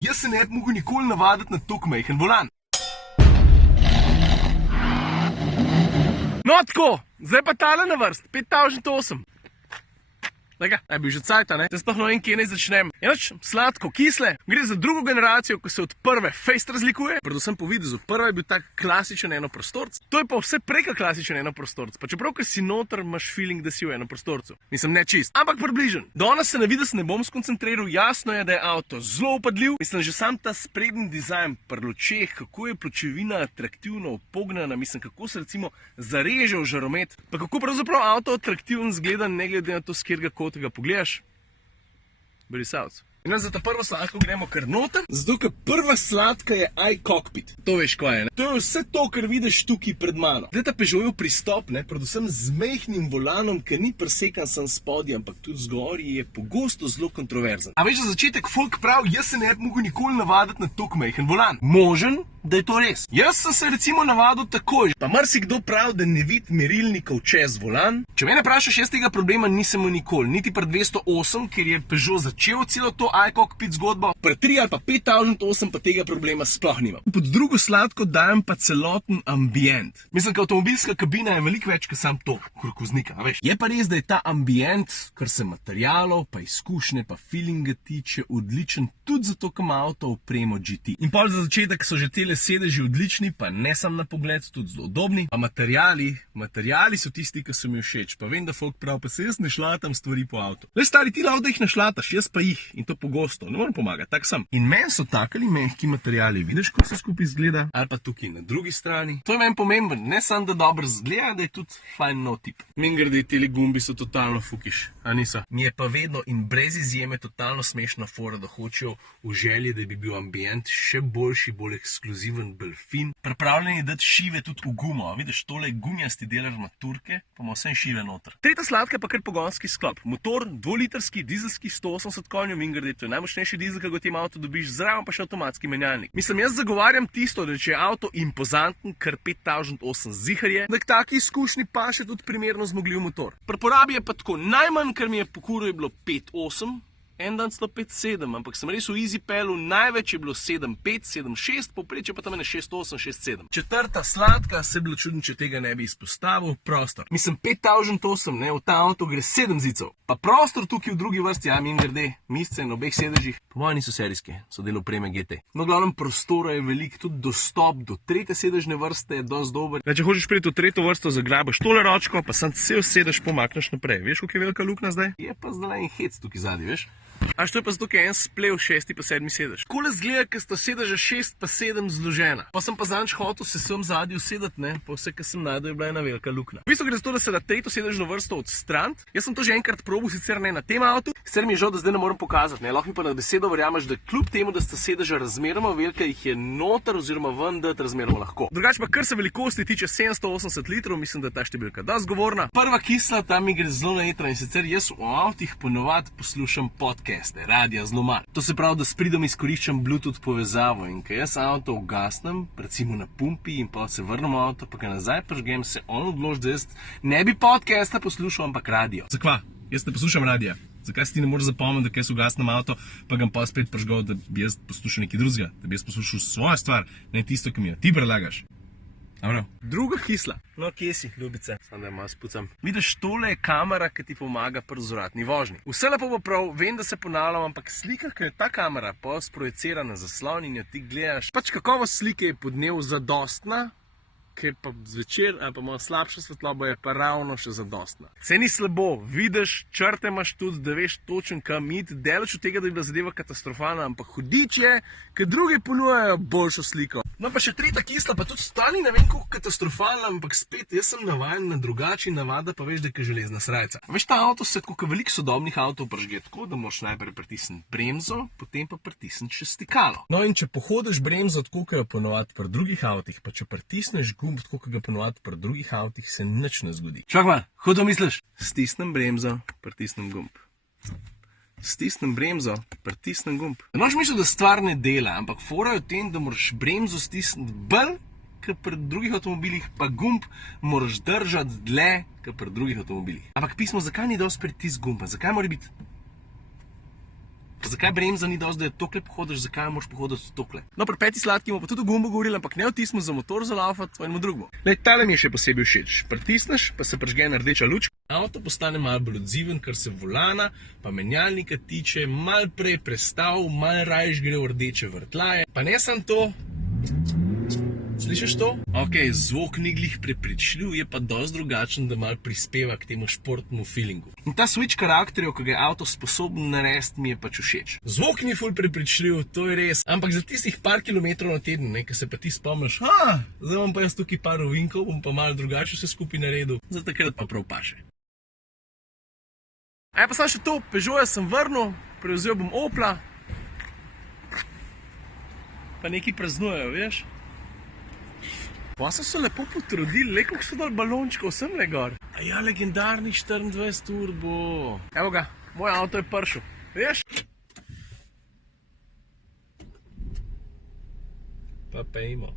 Jaz se ne bi mogel nikoli navaditi na tako majhen volan. No tako, zdaj pa tale na vrst, 5008. Lega, je bil že cajt, ne? Zdaj sploh ne vem, kje naj začnem. Enoč, sladko, kisle, gre za drugo generacijo, ko se od prve fejst razlikuje. Predvsem po videzu, prva je bil tak klasičen enoprostorc. To je pa vse preka klasičen enoprostorc. Pa čeprav, ker si noter, imaš feeling, da si v enoprostorcu. Mislim, ne čist, ampak približen. Danes se na videz ne bom skoncentriral, jasno je, da je avto zelo upadljiv. Mislim, že sam ta sprednji dizajn pri lučeh, kako je pločevina atraktivno upognjena, mislim, kako se recimo zareže v žaromet, pa kako pravzaprav avto atraktivno zgleda, ne glede na to, s katerega kota ga pogledaš. Brisavc. In za ta prvo sladko gremo kar noter, zato ker prva sladka je iCockpit. To veš, kaj je, ne? To je vse to, kar vidiš tukaj pred mano. Zdaj ta Peugeotov pristop, ne, predvsem z majhnim volanom, ki ni presekan sam spodaj, ampak tudi zgoraj, je pogosto zelo kontroverzen. A veš, za začetek folk prav, jaz se ne bi mogel nikoli navaditi na tako majhen volan. Možen, da je to res. Jaz sem se recimo navadil takoj, pa marsikdo pravi, da ne vidi merilnikov čez volan. Če mene vprašaš, jaz tega problema nisem imel nikoli, niti pri 208, ker je Peugeot začel celo to iCockpit zgodbo, pri 3 ali pa 5008 pa tega problema sploh nimam. Pod drugo sladko dajem pa celoten ambient. Mislim, da avtomobilska kabina je veliko več, kot sam to, krokoznika, veš. Je pa res, da je ta ambient, kar se materialov, pa izkušnje, pa feelinga tiče, odličen, tudi zato, ker ima avto opremo GT. In pol za začetek so že tele sedeži odlični, pa ne sam na pogled, tudi zelo udobni. Pa materiali so tisti, ki so mi všeč. Pa vem, da folk prav, pa se jaz ne šlatam stvari po avtu. Le stari, ti lahko da jih ne šlataš, jaz pa jih. In to pogosto, ne morem pomagati, tak sem. In meni so takali mehki materiali, vidiš, kako se skupaj izgleda, ali pa tukaj na drugi strani. To je meni pomemben, ne samo, da dobro zgleda, da je tudi fajn nov tip. Mimogrede, teli gumbi so totalno fukiš, a niso? Mi je pa vedno in brez izjeme totalno smešna fora, da hočejo v želji, da bi bil ambient še boljši, bolj ekskluziven, bolj fin. Pripravljeni dati šive tudi v gumo, vidiš, tole je gumijasti del armaturke, pa ima vse šive noter. Tretja sladka pa kar pogonski sklop. Motor, 2-litrski, dizelski, 180 konjev, mimogrede, to je najmočnejši dizel, ki ga v tem avtu dobiš, zraven pa še avtomatski menjalnik. Mislim, jaz zagovarjam tisto, da če je avto impozanten, kar 5008 zihar je, da k taki izkušnji pa še tudi primerno zmogljiv motor. Pri porabi je pa tako, najmanj, kar mi je pokuril, je bilo 5.8, en dan 105.7, ampak sem res v easy pelu, največ je bilo 7.5, 7.6, povprečje pa tam je 6.8, 6.7. Četrta sladka, se je bilo čudno, če tega ne bi izpostavil, prostor. Mislim, 5008, ne, v ta avto gre 7 zicov. Pa prostor tukaj v drugi vrsti, ja, mimogrede, misce na obeh sedežih, po mojem niso serijske, so del opreme GT. No, glavnem, prostora je velik, tudi dostop do tretje sedežne vrste je dosti dober. Če hočeš priti v tretjo vrsto, zagrabaš tole ročko, pa sam cel sedež pomakneš naprej. Veš, koliko je velika luknja zdaj? Je pa zdaj en hec tukaj zadnji, veš? A što je pa zato, ker je en splev 6 pa 7 sedež. Kole zgleda, ker sta sedeža 6 pa 7 zložena. Pa sem pa zadnjič hotel se sem zadnji usedeti, ne, pa vse, kar sem najdel, je bila ena velika luknja. V bistvu gre za to, da se da tretjo sedežno vrsto odstraniti. Jaz sem to že enkrat probal, sicer ne na tem avtu, sicer mi je žal, da zdaj ne morem pokazati, ne, lahko mi pa na besedo verjameš, da kljub temu, da sta sedeža razmeroma velika, jih je noter oziroma ven dati razmeroma lahko. Drugače pa, kar se velikosti tiče 780 litrov, mislim, da je ta številka dosti zgovorna. Prva kisla, tam mi gre zelo na jedro in sicer jaz v avtih ponovadi poslušam podcaste, radija zelo malo. To se pravi, da s pridom izkoriščam Bluetooth povezavo in ko jaz avto ugasnem, recimo na pumpi in pa se vrnem v avto, pa ga nazaj prižgem, se on odloči, da jaz ne bi podcasta poslušal, ampak radio. Zakva? Jaz ne poslušam radija. Zakaj si ti ne moreš zapomniti, da jaz ugasnem avto, pa ga pa spet prižgal, da bi jaz poslušal nekaj drugega, da bi jaz poslušal svojo stvar, ne tisto, ki mi jo ti predlagaš. Druga kisla. No, kje si, ljubice? Samo da jo malo spucam. Vidiš, tole je kamera, ki ti pomaga pri vzvratni vožnji. Vse lepo bo prav, vem, da se ponavljam, ampak slika, ki je ta kamera pa sprojecira na zaslon in jo ti gledaš, pač kakovost slike je po dnevu zadostna, ki pa zvečer ali pa malo slabša svetloba je pa ravno še zadostna. Se ni slabo, vidiš, črte imaš tudi, da veš točen kam iti, daleč od tega, da bi bila zadeva katastrofalna, ampak hudič je, ker druge ponujajo boljšo sliko. No pa še tretja kisla, pa tudi stani ne vem koliko katastrofalna, ampak spet, jaz sem navajen na drugačen navada, pa veš, da je železna srajca. Veš, ta avto se tako veliko sodobnih avtov prižge tako, da moraš najprej pritisniti bremzo, potem pa pritisniti še stikalo. No in če pohodiš bremzo tako, kot jo ponovadi pri drugih avtih, pa če pritisneš gumb tako, kot ga ponovadi pri drugih avtih, se nič ne zgodi. Čakaj malo, hodo misliš? Stisnem bremzo, pritisnem gumb. Stisnem bremzo, pritisnem gumb. Ne moraš misliti, da stvar ne dela, ampak fora je v tem, da moraš bremzo stisniti bolj, kot pri drugih avtomobilih, pa gumb moraš držati dlje, kot pri drugih avtomobilih. Ampak pismo, zakaj ni dosti pritisk gumba? Zakaj mora biti Zakaj bremza ni dosti, da tokle pohodiš, zakaj moraš pohoditi tokle? No, pri peti sladki bomo pa tudi o gumbo govorili, ampak ne o tistem za motor zalaufati, o enem drugemu. Tale mi je še posebej všeč. Pritisneš, pa se prižge rdeča luč. Avto postane malo bolj odziven, kar se volana, pa menjalnika tiče, malo prej prestav, malo rajš gre v rdeče vrtlaje. Pa ne samo to. Slišiš to? Ok, zvok ni glih prepričljiv, je pa dosti drugačen, da malo prispeva k temu športnemu feelingu. In ta switch karakterjev, ko ga je avto sposoben narediti, mi je pač všeč. Zvok ni ful prepričljiv, to je res, ampak za tistih par kilometrov na teden, ko se pa ti spomniš, zdaj imam pa jaz tukaj par ovinkov, bom pa malo drugače vse skupaj naredil, za takrat pa prav paše. Pa sam še to, Peugeota sem vrnil, prevzel bom Opla, pa nekaj praznujejo, veš? Pa so se lepo potrudili, le koliko so dal balončkov, sem le gor. A ja, legendarni 24 turbo. Evo ga, moj avto je prišel, veš? Pa pejmo.